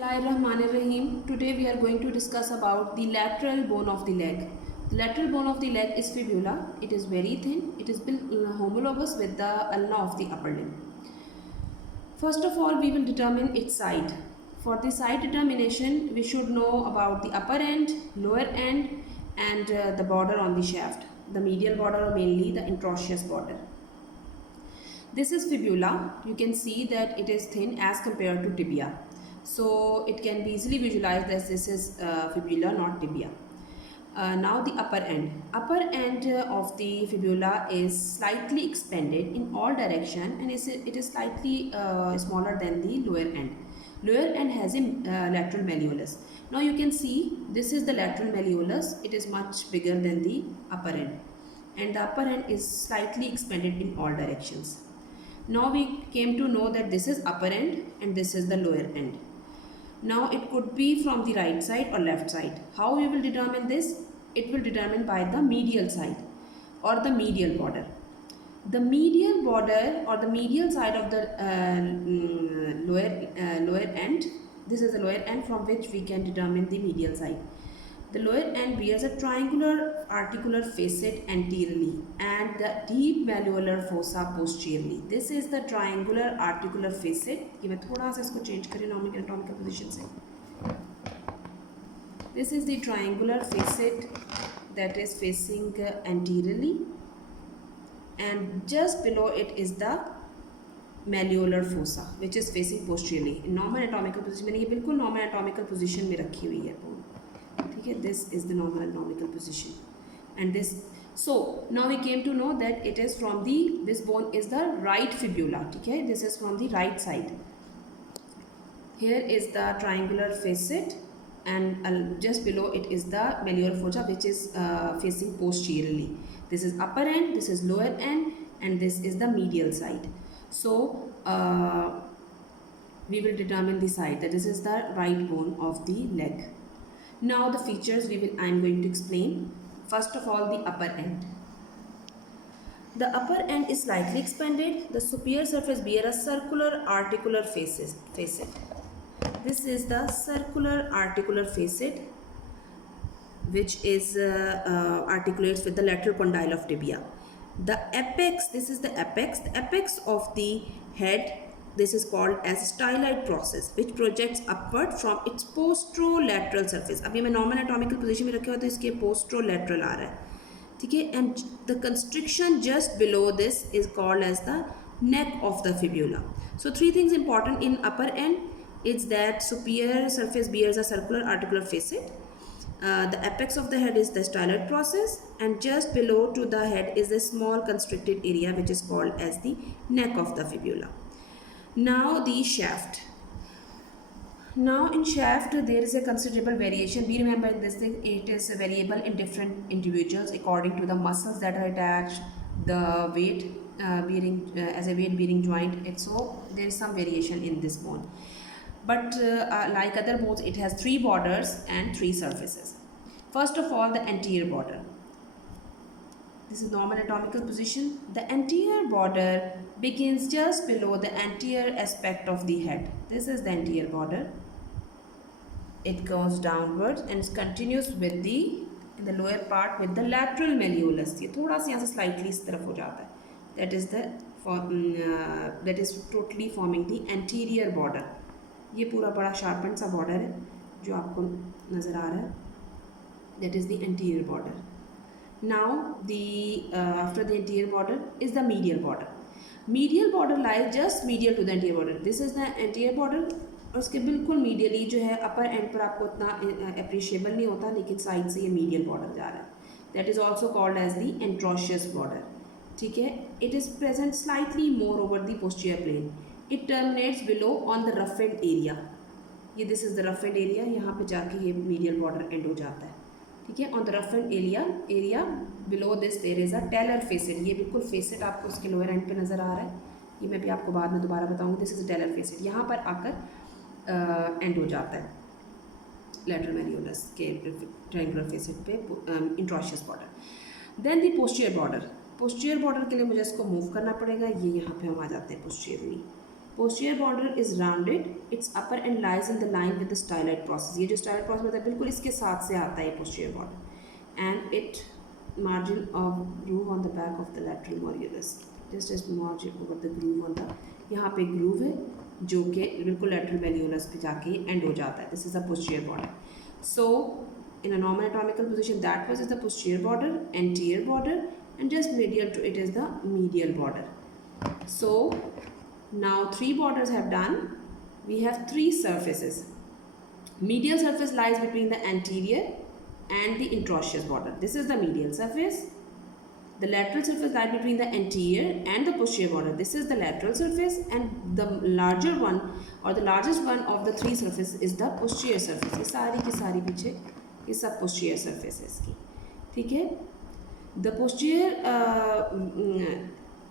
Bismillahirrahmanirrahim. Today we are going to discuss about the lateral bone of the leg. The lateral bone of the leg is fibula. It is very thin. It is built homologous with the ulna of the upper limb. First of all, we will determine its side. For the side determination, we should know about the upper end, lower end, and the border on the shaft. The medial border, or mainly the interosseous border. This is fibula. You can see that it is thin as compared to tibia. So it can be easily visualized that this is fibula, not tibia. Now the upper end. Upper end of the fibula is slightly expanded in all direction, and it is slightly smaller than the lower end. Lower end has a lateral malleolus. Now you can see this is the lateral malleolus. It is much bigger than the upper end, and the upper end is slightly expanded in all directions. Now we came to know that this is upper end and this is the lower end. Now it could be from the right side or left side. How we will determine this? It will determine by the medial side or the medial border. The medial border or the medial side of the lower end, this is the lower end from which we can determine the medial side. The lower end bears a triangular articular facet anteriorly and the deep malleolar fossa posteriorly. This is the triangular articular facet. ये मैं थोड़ा सा इसको change करें anatomical position से. This is the triangular facet that is facing anteriorly, and just below it is the malleolar fossa which is facing posteriorly. In normal anatomical position, मैंने ये बिल्कुल normal anatomical position में रखी हुई है bone. Okay, this is the normal anatomical position, and this. So now we came to know that it is from this bone is the right fibula. Okay, this is from the right side. Here is the triangular facet, and just below it is the malleolar fossa which is facing posteriorly. This is upper end, this is lower end, and this is the medial side. So we will determine the side, that this is the right bone of the leg. Now the features I am going to explain. First of all, the upper end. The upper end is slightly expanded. The superior surface bears a circular articular facet. This is the circular articular facet which is articulates with the lateral condyle of tibia. The apex, this is the apex of the head. This is called as styloid process, which projects upward from its posterolateral surface. अभी मैं normal anatomical position में रखे हुआ तो इसके posterolateral आ रहा है, ठीक है? And the constriction just below this is called as the neck of the fibula. So three things important in upper end is that superior surface bears a circular articular facet. The apex of the head is the styloid process, and just below to the head is a small constricted area which is called as the neck of the fibula. Now the shaft. Now in shaft there is a considerable variation. Be remember in this thing it is variable in different individuals according to the muscles that are attached, the weight bearing as a weight bearing joint. And so there is some variation in this bone. But like other bones, it has three borders and three surfaces. First of all, the anterior border. This is normal anatomical position. The anterior border begins just below the anterior aspect of the head. This is the anterior border. It goes downwards and continues with in the lower part with the lateral malleolus. ये थोड़ा सा यहाँ से slightly इस तरफ हो जाता है. That is totally forming the anterior border. ये पूरा बड़ा sharpened सा border है जो आपको नज़र आ रहा है. That is the anterior border. Now after the anterior border is the medial border. Medial border lies just medial to the anterior border. This is the anterior border और उसके बिल्कुल medially जो है upper end पर आपको इतना appreciable नहीं होता, लेकिन side से ये medial border जा रहा है. That is also called as the interosseous border. ठीक है? It is present slightly more over the posterior plane. It terminates below on the roughened area. ये this is the roughened area. यहाँ पे जाके ये medial border end हो जाता है. ठीक है? On the roughened area below this there is a talar facet. ये बिल्कुल facet आपको उसके lower end पे नज़र आ रहा है. ये मैं भी आपको बाद में दोबारा बताऊँगी. This is a talar facet. यहाँ पर आकर end हो जाता है lateral malleolus के triangular facet पे interosseous border. Then the posterior border. Posterior border के लिए मुझे इसको move करना पड़ेगा. ये यहाँ पे हम आ जाते हैं posteriorly. Posterior border is rounded. Its upper end lies in the line with the styloid process. ये जो styloid process मतलब बिल्कुल इसके साथ से आता है posterior border. And it margin of groove on the back of the lateral malleolus. Just as margin over the groove on the, यहाँ पे groove है जो कि बिल्कुल lateral malleolus पे जाके end हो जाता है. This is the posterior border. So in a normal anatomical position, that was the posterior border, anterior border, and just medial to it is the medial border. So now three borders have done. We have three surfaces. Medial surface lies between the anterior and the interosseous border. This is the medial surface. The lateral surface lies between the anterior and the posterior border. This is the lateral surface, and the larger one or the largest one of the three surfaces is the posterior surface. ये सारी की सारी पीछे ये सब posterior surface है इसकी, ठीक है. The posterior,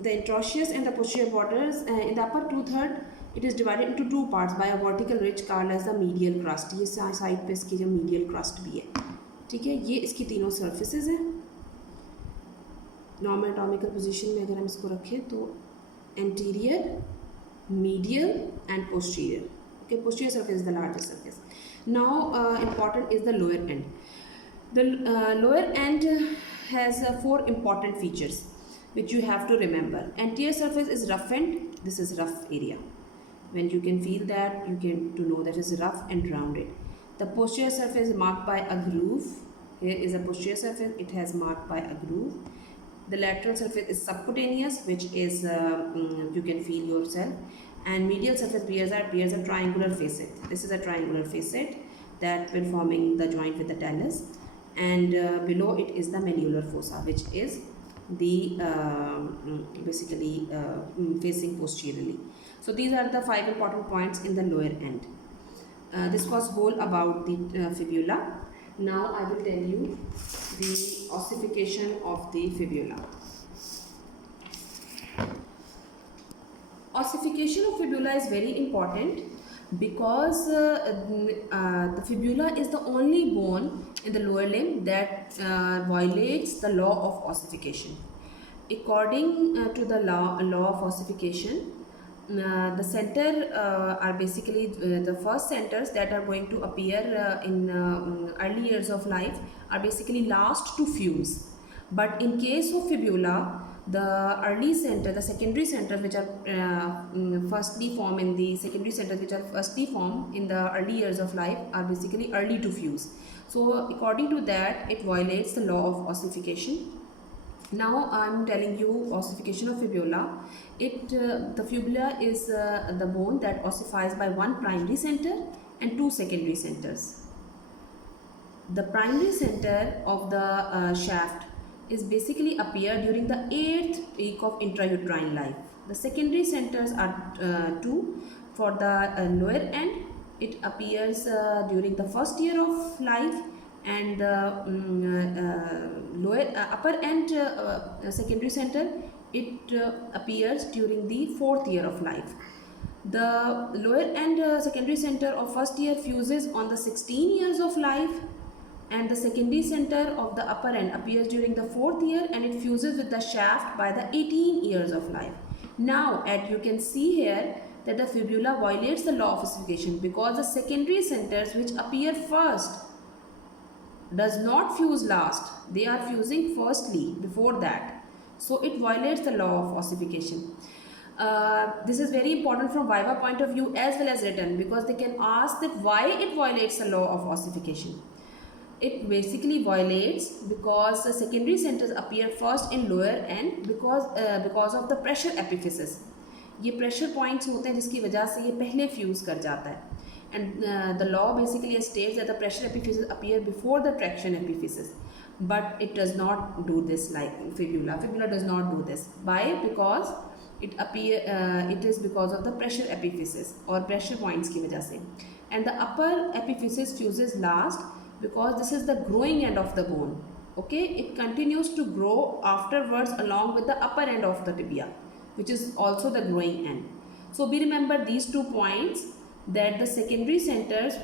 the interosseous and the posterior borders in the upper two-third, it is divided into two parts by a vertical ridge called as the medial crust. ये साइड पे इसकी जो medial crust भी है, ठीक है. ये इसकी तीनों surfaces हैं. नॉर्मल एटॉमिकल पोजीशन में अगर हम इसको रखें तो anterior, medial and posterior. Okay, posterior surface is the largest surface. Now important is the lower end. The lower end has 4 important features which you have to remember. Anterior surface is roughened. This is rough area. When you can feel that, you can to know that is rough and rounded. The posterior surface is marked by a groove. Here is a posterior surface. It has marked by a groove. The lateral surface is subcutaneous, which is you can feel yourself. And medial surface bears a triangular facet. This is a triangular facet that will forming the joint with the talus. And below it is the malleolar fossa, which is the basically facing posteriorly. So these are the 5 important points in the lower end. This was whole about the fibula. Now I will tell you the ossification of the fibula. Ossification of fibula is very important because the fibula is the only bone in the lower limb that violates the law of ossification. According to the law of ossification, the center are basically the first centers that are going to appear in early years of life are basically last to fuse. But in case of fibula, the early center, the secondary centers which are firstly formed in the secondary centers which are firstly formed in the early years of life are basically early to fuse. So according to that, it violates the law of ossification. Now I am telling you ossification of fibula. The fibula is the bone that ossifies by one primary center and two secondary centers. The primary center of the shaft is basically appear during the 8th week of intrauterine life. The secondary centers are two. For the lower end, it appears during the first year of life, and the upper end secondary center, it appears during the 4th year of life. The lower end secondary center of first year fuses on the 16 years of life, and the secondary center of the upper end appears during the 4th year, and it fuses with the shaft by the 18 years of life. Now you can see here that the fibula violates the law of ossification because the secondary centers which appear first does not fuse last. They are fusing firstly before that. So it violates the law of ossification. This is very important from Viva point of view as well as written, because they can ask that why it violates the law of ossification. It basically violates because the secondary centers appear first in lower end because of the pressure epiphysis. ये pressure points होते हैं जिसकी वजह से ये पहले fuse कर जाता है. And the law basically states that the pressure epiphysis appear before the traction epiphysis, but it does not do this like fibula. Fibula does not do this. Why? Because it is because of the pressure epiphysis or pressure points की वजह से. And the upper epiphysis fuses last because this is the growing end of the bone. Okay, it continues to grow afterwards along with the upper end of the tibia, which is also the growing end. So we remember these 2 points, that the secondary centers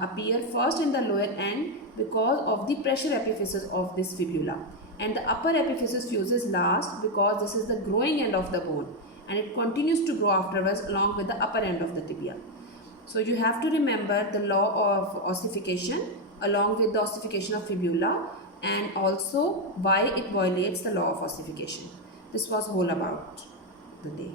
appear first in the lower end because of the pressure epiphysis of this fibula, and the upper epiphysis fuses last because this is the growing end of the bone, and it continues to grow afterwards along with the upper end of the tibia. So you have to remember the law of ossification along with the ossification of fibula, and also why it violates the law of ossification. This was all about the day.